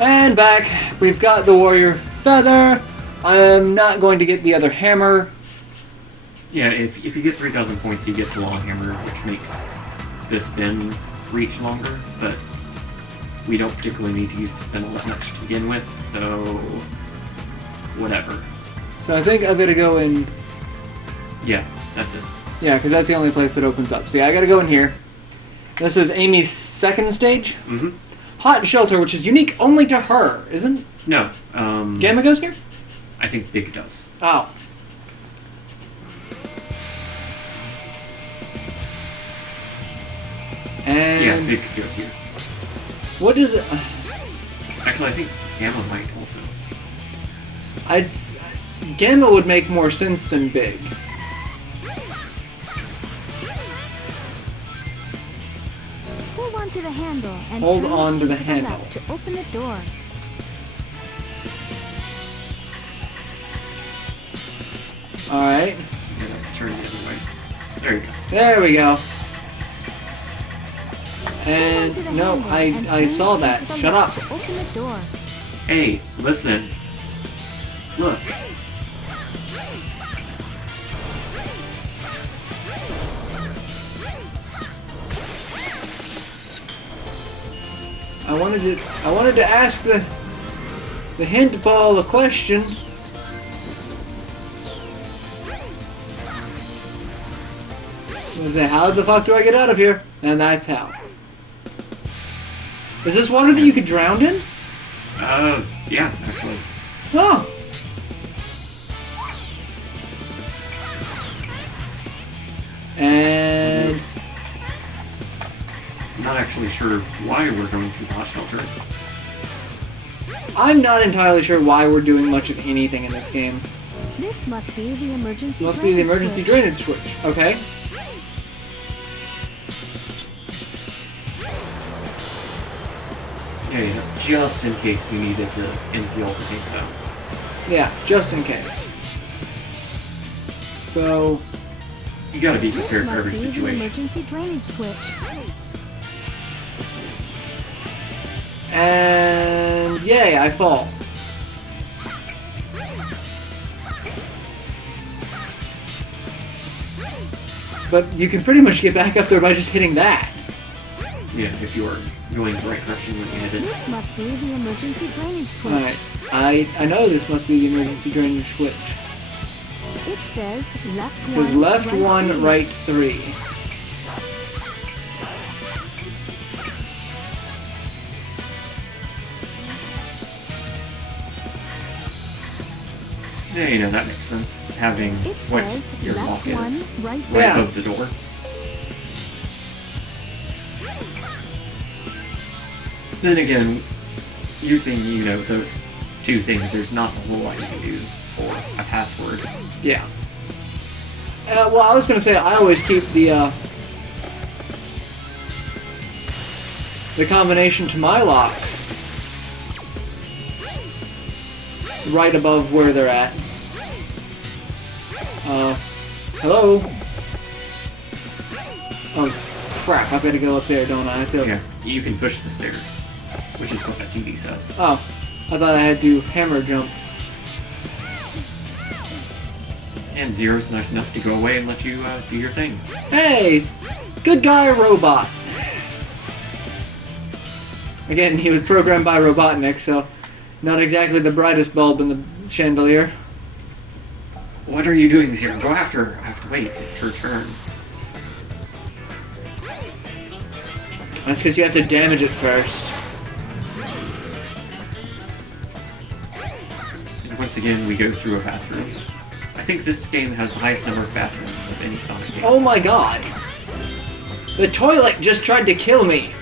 And back. We've got the warrior feather. I am not going to get the other hammer. Yeah, if you get 3,000 points, you get the long hammer, which makes this spin reach longer, but we don't particularly need to use the spin all that much to begin with, so whatever. So I think I've got to go in... Yeah, that's it. Yeah, because that's the only place that opens up. So yeah, I got to go in here. This is Amy's second stage. Mm-hmm. Hot shelter, which is unique only to her, isn't it? No. Gamma goes here? I think Big does. Oh. And yeah, Big goes here. What is it? Actually, I think Gamma might also. Gamma would make more sense than Big. Hold on to the handle and Hold turn on to the key handle. left to open the door. Alright. Turn the other way. There you go. There we go. Hold on And to the no, handle I and saw turn the that. key to the Shut up. left to open the door. Hey, listen. Look. I wanted to ask the hint ball a question. How the fuck do I get out of here? And that's how. Is this water that you could drown in? Yeah, actually. Oh. And I'm not actually sure why we're going through the hot shelter. I'm not entirely sure why we're doing much of anything in this game. This must be the emergency Must be the drainage emergency switch. drainage switch. Okay. Yeah, just in case you needed to empty all the tanks out. Yeah, just in case. So, You gotta be This prepared for must every be the situation. emergency drainage switch. and yay, I fall. But you can pretty much get back up there by just hitting that. Yeah, if you are going the right direction when you hit it. This must be the emergency drainage switch. Alright, I know this must be the emergency drainage switch. It says left It one, says left right 1, three. right 3. Yeah, you know, that makes sense. Having It what says your left lock one, is right right Yeah. above the door. Then again, using, you know, those two things, there's not a whole lot you can do for a password. Yeah. Well, I was gonna say I always keep the combination to my locks right above where they're at. Hello? Oh, crap, I better go up there, don't I? I have to... Yeah, you can push the stairs, which is what that TV says. Oh, I thought I had to hammer jump. And Zero's nice enough to go away and let you do your thing. Hey! Good guy robot! Again, he was programmed by Robotnik, so not exactly the brightest bulb in the chandelier. What are you doing, Zero? Go after her. I have to wait. It's her turn. That's because you have to damage it first. And once again, we go through a bathroom. I think this game has the highest number of bathrooms of any Sonic game. Oh my god! The toilet just tried to kill me!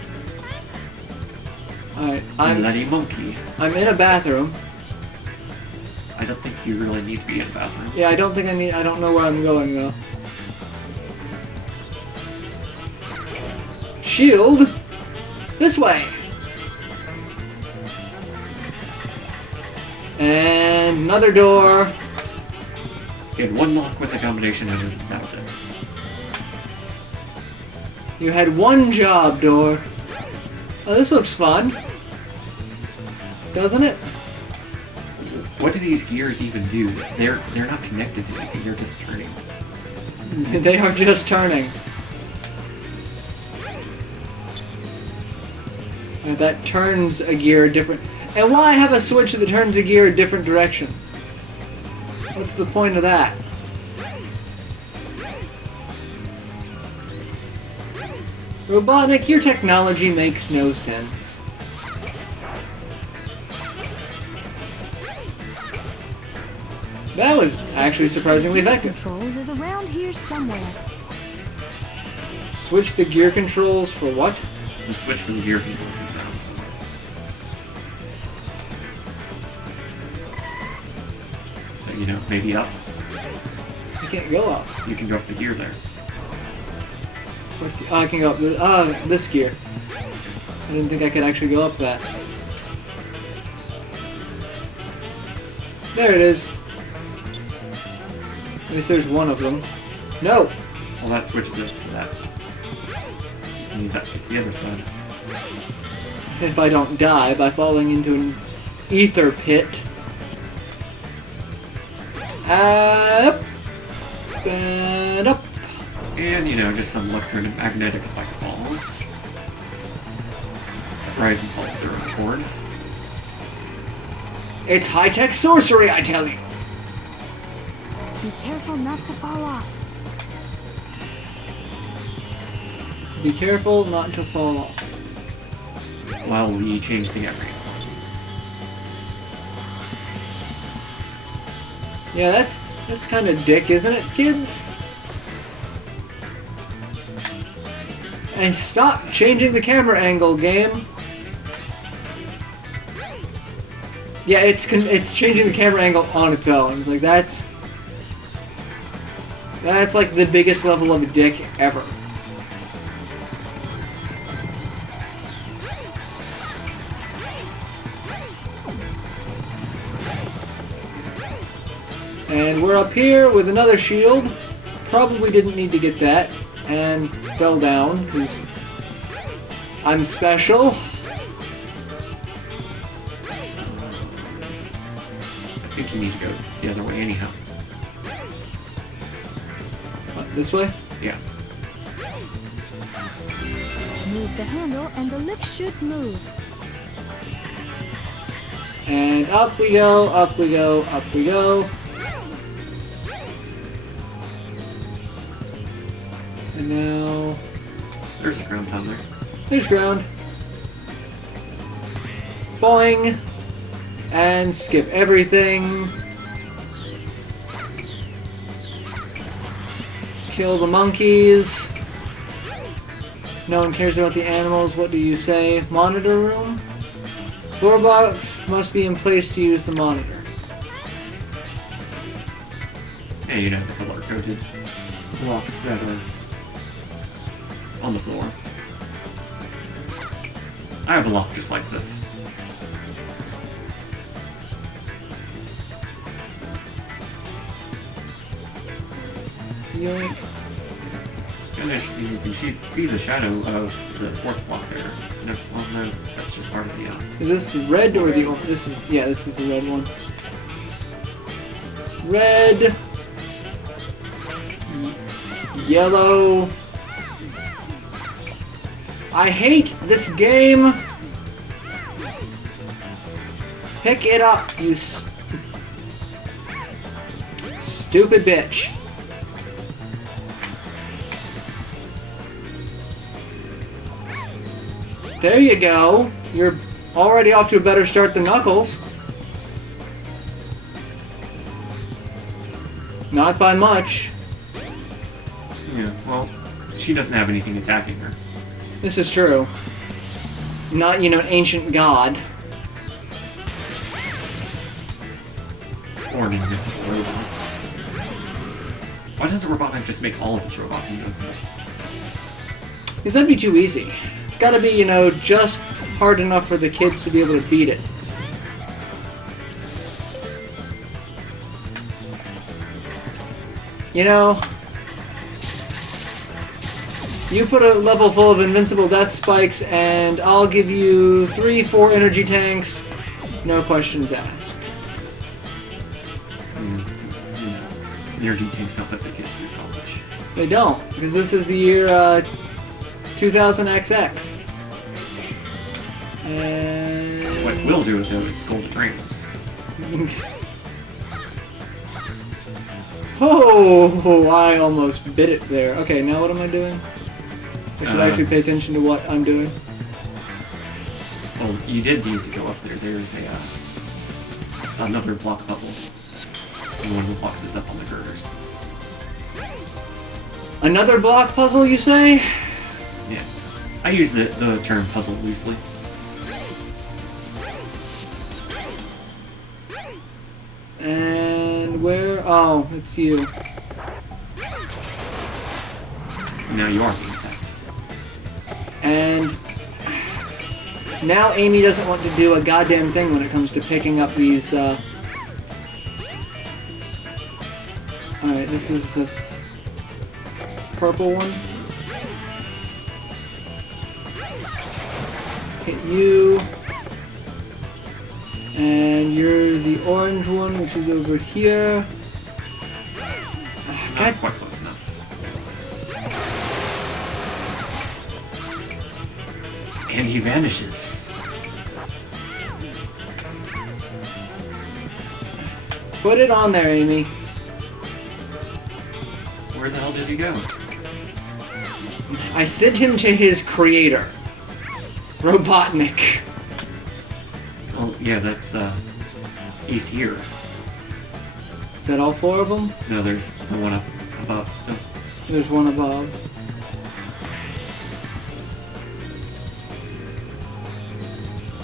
Alright, Bloody monkey. I'm in a bathroom. I don't think you really need to be in a bathroom. Yeah, I don't think I don't know where I'm going though. Shield! This way! And another door. You had one lock with a combination and that's it. You had one job, door. Oh, this looks fun. doesn't it? What do these gears even do? They're not connected to anything. They're just turning. They are just turning. And that turns a gear a different... And why have a switch that turns a gear a different direction? What's the point of that? Robotnik, your technology makes no sense. That was actually surprisingly effective. Controls is around here somewhere. Switch the gear controls for what? The switch for the gear controls is down somewhere. So, you know, maybe up. I can't go up. You can go up the gear there. Oh, I can go up this gear. I didn't think I could actually go up that. There it is. At least there's one of them. No! Well, that switches it so that you can use that to get to the other side. If I don't die by falling into an ether pit. Up! And up! And, you know, just some electromagnetic spike balls that rise and fall with their own accord. It's high-tech sorcery, I tell you! Be careful not to fall off. Be careful not to fall off. While we change the every. Yeah, that's kind of dick, isn't it, kids? And stop changing the camera angle, game. Yeah, it's changing the camera angle on its own. It's like that's like the biggest level of a dick ever. And we're up here with another shield. Probably didn't need to get that. And fell down, because I'm special. I think you need to go the other way anyhow. What, this way? Yeah. Move the handle and the lift should move. And up we go, up we go, up we go. And now... There's a ground down there. There's ground. Boing! And skip everything. Kill the monkeys. No one cares about the animals. What do you say? Monitor room? Door box must be in place to use the monitor. Hey, you know, the color-coded blocks that are on the floor. I have a lock just like this. Yoink. It's kind of interesting, you can see the shadow of the fourth block there. No, well, no, that's just part of the Is this red or the orange? This is, yeah, this is the red one. Red. Yellow. I hate this game. Pick it up, you stupid bitch. There you go. You're already off to a better start than Knuckles. Not by much. Yeah, well, she doesn't have anything attacking her. This is true. Not, you know, an ancient god. Or an invincible robot. Why doesn't Robotnik just make all of its robots invincible? Because that'd be too easy. It's gotta be, you know, just hard enough for the kids to be able to beat it. You know, you put a level full of invincible death spikes and I'll give you 3-4 energy tanks No questions asked. Your D-Tanks don't let the kids through college. They don't, because this is the year 2000XX. And... What we'll do though is scold the trainers. Oh, I almost bit it there. Okay, now what am I doing? I should actually pay attention to what I'm doing. Well, you did need to go up there. There's another block puzzle. And one of the blocks is up on the girders. Another block puzzle, you say? Yeah. I use the term puzzle loosely. And where? Oh, it's you. Now you are being attacked. And now Amy doesn't want to do a goddamn thing when it comes to picking up these, Alright, this is the purple one. Hit you. And you're the orange one, which is over here. Not quite close enough. And he vanishes. Put it on there, Amy. Where the hell did he go? I sent him to his creator, Robotnik. Oh, yeah, that's, he's here. Is that all four of them? No, there's the one up above still. There's one above.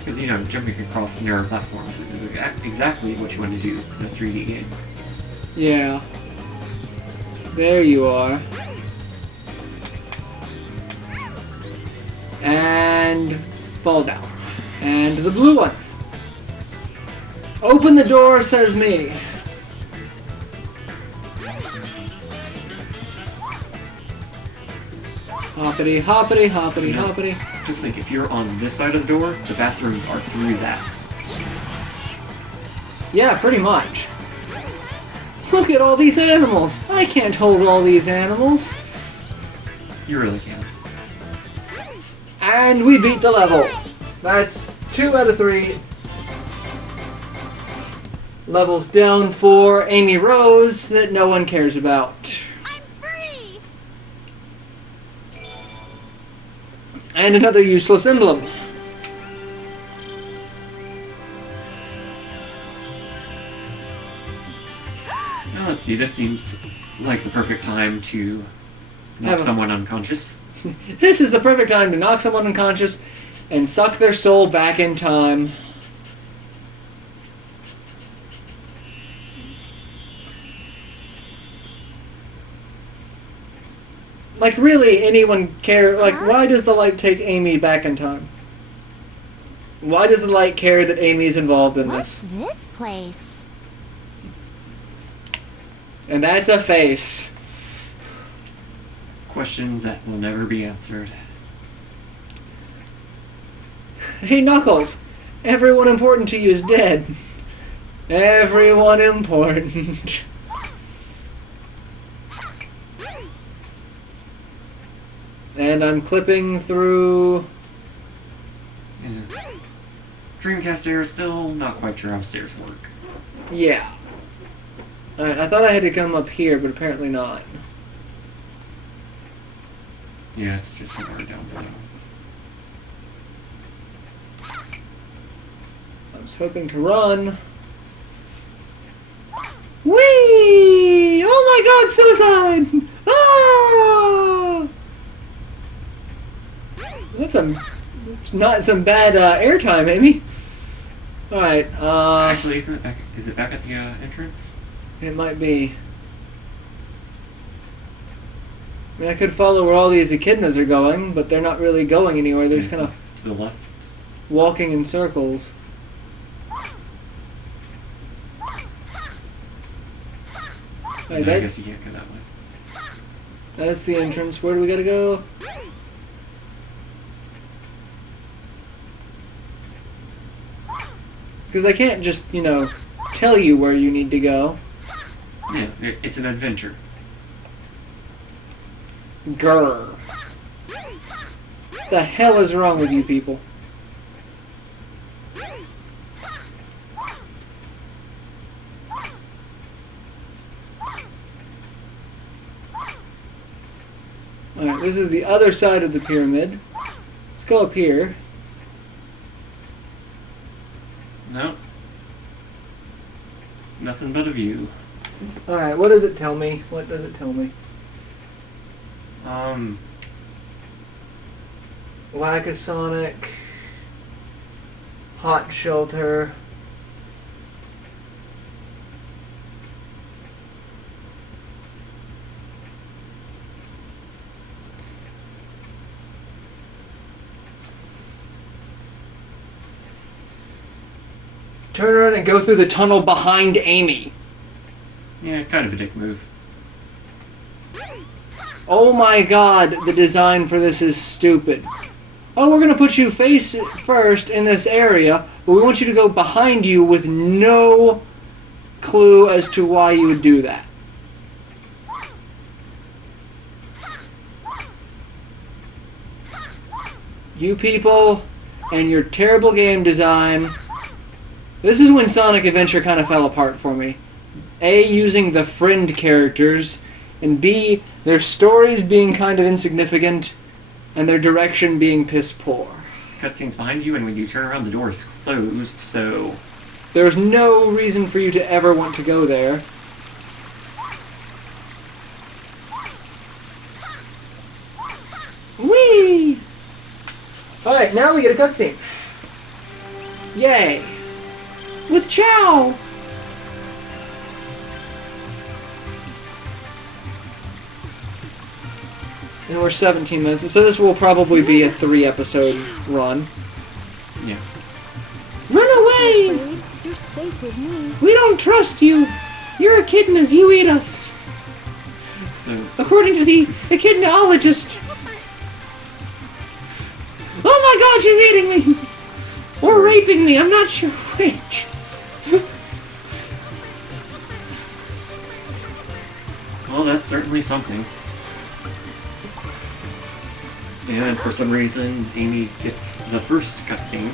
Because, you know, jumping across narrow platforms is exactly what you want to do in a 3D game. Yeah. There you are. And fall down. And the blue one. Open the door, says me. Hoppity, hoppity, hoppity, No. hoppity. Just think, if you're on this side of the door, the bathrooms are through that. Yeah, pretty much. Look at all these animals. I can't hold all these animals. You really can. And we beat the level. That's 2 out of 3 levels down for Amy Rose that no one cares about. I'm free! And another useless emblem. Now let's see, this seems like the perfect time to knock someone unconscious. This is the perfect time to knock someone unconscious and suck their soul back in time. Like, really, anyone care? Like, why does the light take Amy back in time? Why does the light care that Amy's involved in What's this? this place? And that's a face. Questions that will never be answered. Hey, Knuckles, everyone important to you is dead. Everyone important. And I'm clipping through... Yeah. Dreamcast stairs, still not quite sure how stairs work. Yeah. Alright, I thought I had to come up here, but apparently not. Yeah, it's just somewhere down below. I was hoping to run. Whee! Oh my god, suicide! Ah! That's not some bad airtime, Amy. Alright, Actually, is it back at the entrance? it might be. I mean, I could follow where all these echidnas are going, but they're not really going anywhere. They're just kind of to the left. walking in circles. No, Alright, I guess you can't go that way. that's the entrance. Where do we gotta go? Because I can't just, you know, tell you where you need to go. Yeah, it's an adventure. Grr. What the hell is wrong with you people? Alright, this is the other side of the pyramid. Let's go up here. No. Nothing but a view. Alright, what does it tell me? What does it tell me? Whack-a-Sonic. Hot shelter. Turn around and go through the tunnel behind Amy. Yeah, kind of a dick move. Oh my god, the design for this is stupid. Oh, we're gonna put you face first in this area, but we want you to go behind you with no clue as to why you would do that. You people and your terrible game design. This is when Sonic Adventure kind of fell apart for me. A, using the friend characters, and B, their stories being kind of insignificant, and their direction being piss poor. Cutscenes behind you, and when you turn around, the door is closed, so... There's no reason for you to ever want to go there. Whee! Alright, now we get a cutscene. Yay! With Chow! And we're 17 minutes, so this will probably be a 3-episode run. Yeah. Run away! You're safe with me. We don't trust you! You're echidnas, you eat us! So... According to the echidnologist. Oh my god, she's eating me! Or raping me, I'm not sure which. Well, that's certainly something. And for some reason, Amy gets the first cutscene.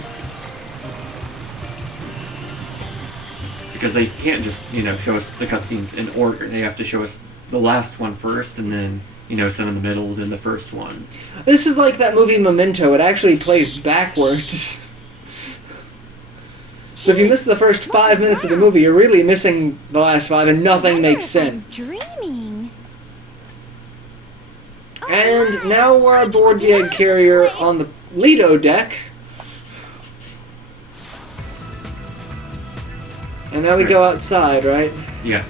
Because they can't just, you know, show us the cutscenes in order. They have to show us the last one first, and then, you know, some in the middle, then the first one. This is like that movie Memento. It actually plays backwards. So if you miss the first 5 minutes of the movie, you're really missing the last 5, and nothing makes sense. Dreaming. And now we're aboard the egg carrier on the Lido deck. And now we go outside, right? Yeah.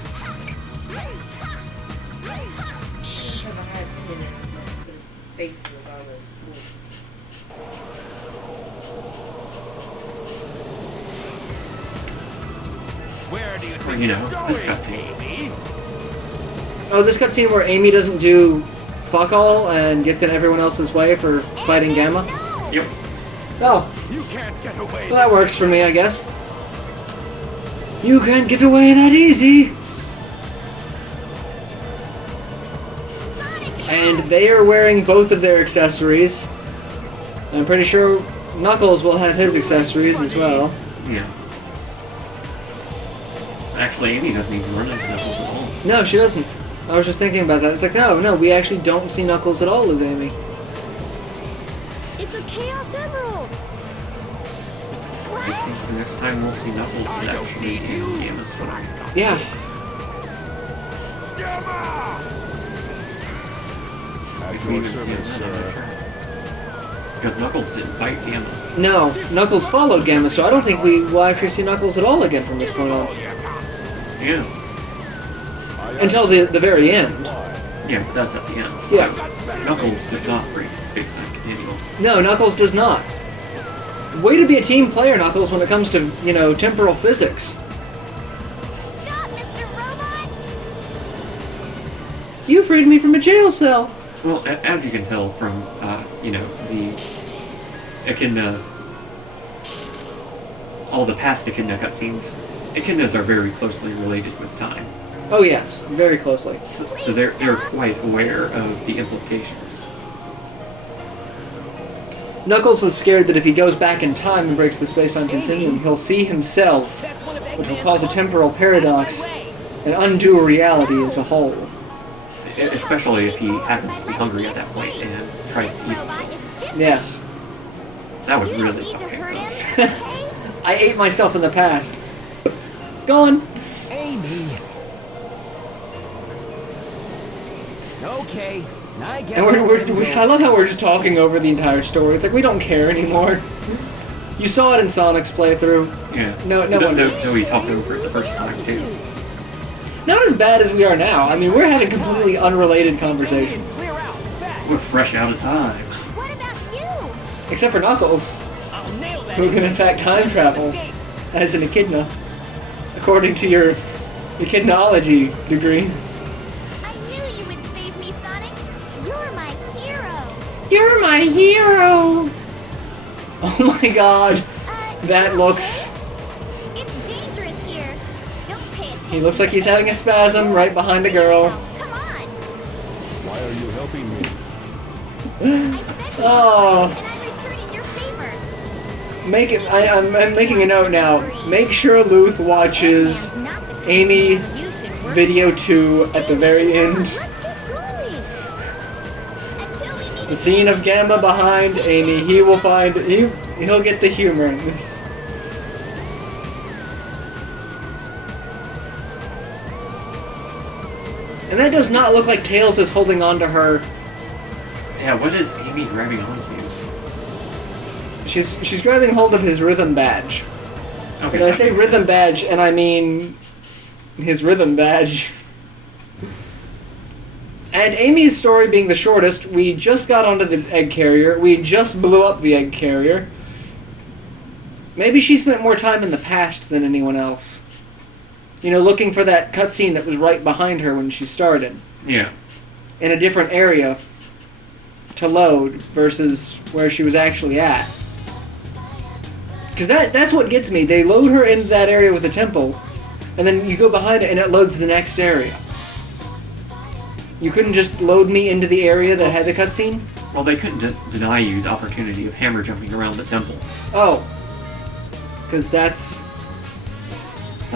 Where do you Well, think you you're know, going, this cutscene. Amy? Oh, this cutscene where Amy doesn't do fuck all and gets in everyone else's way for fighting Gamma? Yep. Oh, You can't get away. well, that works for me, I guess. You can't get away that easy! And they are wearing both of their accessories. I'm pretty sure Knuckles will have his accessories as well. Yeah. Actually, Amy doesn't even run into Knuckles at all. No, she doesn't. I was just thinking about that. It's like, no, we actually don't see Knuckles at all as Amy. It's a Chaos Emerald. I think the next time we'll see Knuckles is actually in Gamma's story. Yeah. If we even see him then. Because Knuckles didn't fight Gamma. No, Knuckles followed Gamma, so I don't think we will actually see Knuckles at all again from this point on. Yeah. Until the very end. Yeah, but that's at the end. Yeah. Knuckles does not break the space-time continuum. No, Knuckles does not. Way to be a team player, Knuckles, when it comes to, you know, temporal physics. Stop, Mr. Robot. You freed me from a jail cell. Well, as you can tell from, you know, the Echidna all the past Echidna cutscenes, Echidnas are very closely related with time. Oh yes, very closely. So they're quite aware of the implications. Knuckles is scared that if he goes back in time and breaks the space-time continuum, he'll see himself, which will cause a temporal paradox and undo reality as a whole. Especially if he happens to be hungry at that point and tries to eat himself. Yes. That would really fuck things up. I ate myself in the past. Gone. Amy. Okay, I guess. And I love how we're just talking over the entire story. It's like we don't care anymore. You saw it in Sonic's playthrough. Yeah. No one. No, we talked over it the first time too. Not as bad as we are now. I mean, we're having completely unrelated conversations. We're fresh out of time. What about you? Except for Knuckles, who can in fact time travel as an echidna, according to your echidnology degree. I knew you would save me, Sonic. You're my hero. You're my hero! Oh my god, that looks... It's dangerous here. Don't pay attention. He looks like he's having a spasm right behind a girl. Come on. Why are you helping me? I said you Oh. and I'm returning your favor. Make it. I'm making a note now. Make sure Luth watches Amy video 2 at the very end. Let's get going. Until we meet The scene of Gamma behind Amy. He will find. He'll get the humor in this. And that does not look like Tails is holding on to her. Yeah, what is Amy grabbing onto? She's grabbing hold of his rhythm badge. Okay, And I that say makes rhythm sense. badge, and I mean his rhythm badge. And Amy's story being the shortest, we just got onto the egg carrier. We just blew up the egg carrier. Maybe she spent more time in the past than anyone else. You know, looking for that cutscene that was right behind her when she started. Yeah. In a different area to load versus where she was actually at. Because that's what gets me. They load her into that area with the temple, and then you go behind it and it loads the next area. You couldn't just load me into the area that had the cutscene? Well, they couldn't deny you the opportunity of hammer jumping around the temple. Oh. Because that's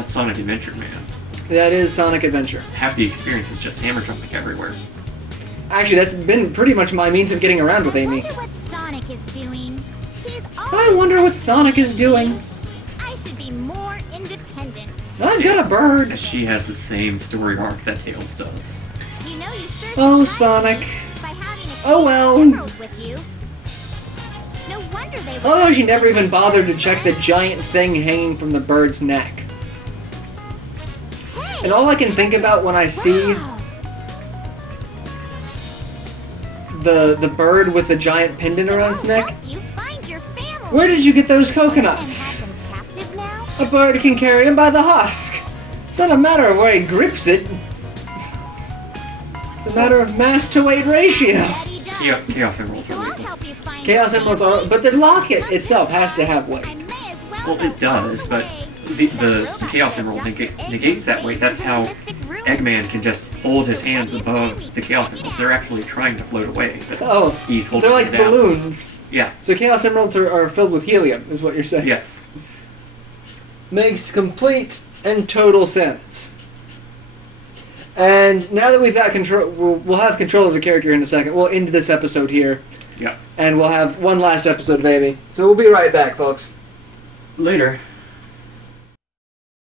Sonic Adventure, man. That is Sonic Adventure. Half the experience is just hammer jumping everywhere. Actually, that's been pretty much my means of getting around with I Amy. wonder what Sonic is doing. He's I wonder what Sonic is doing. I should be more independent. I've got a bird. She has the same story arc that Tails does. You know you sure Oh, can Sonic. by having a Oh, well. emerald with you. No wonder they were Although she never even bothered to check the giant thing hanging from the bird's neck. Hey, And all I can think about when I see wow. the bird with the giant pendant around its neck, Help you find your family. where did you get those And coconuts? have them captive now? A bird can carry him by the husk. It's not a matter of where he grips it. It's a matter of mass to weight ratio. That he does. Chaos Emeralds So are I'll weightless. help you find Chaos your Emeralds family. are, but the locket itself has to have I weight. may as well Well, go it does, all but way. the Chaos Emerald negates that weight. That's how Eggman can just hold his hands above the Chaos Emeralds. They're actually trying to float away, but Oh, he's holding they're like them down. balloons. Yeah. So Chaos Emeralds are filled with helium, is what you're saying. Yes. Makes complete and total sense. And now that we've got control, we'll have control of the character in a second. We'll end this episode here, Yeah. and we'll have one last episode, baby. So we'll be right back, folks. Later.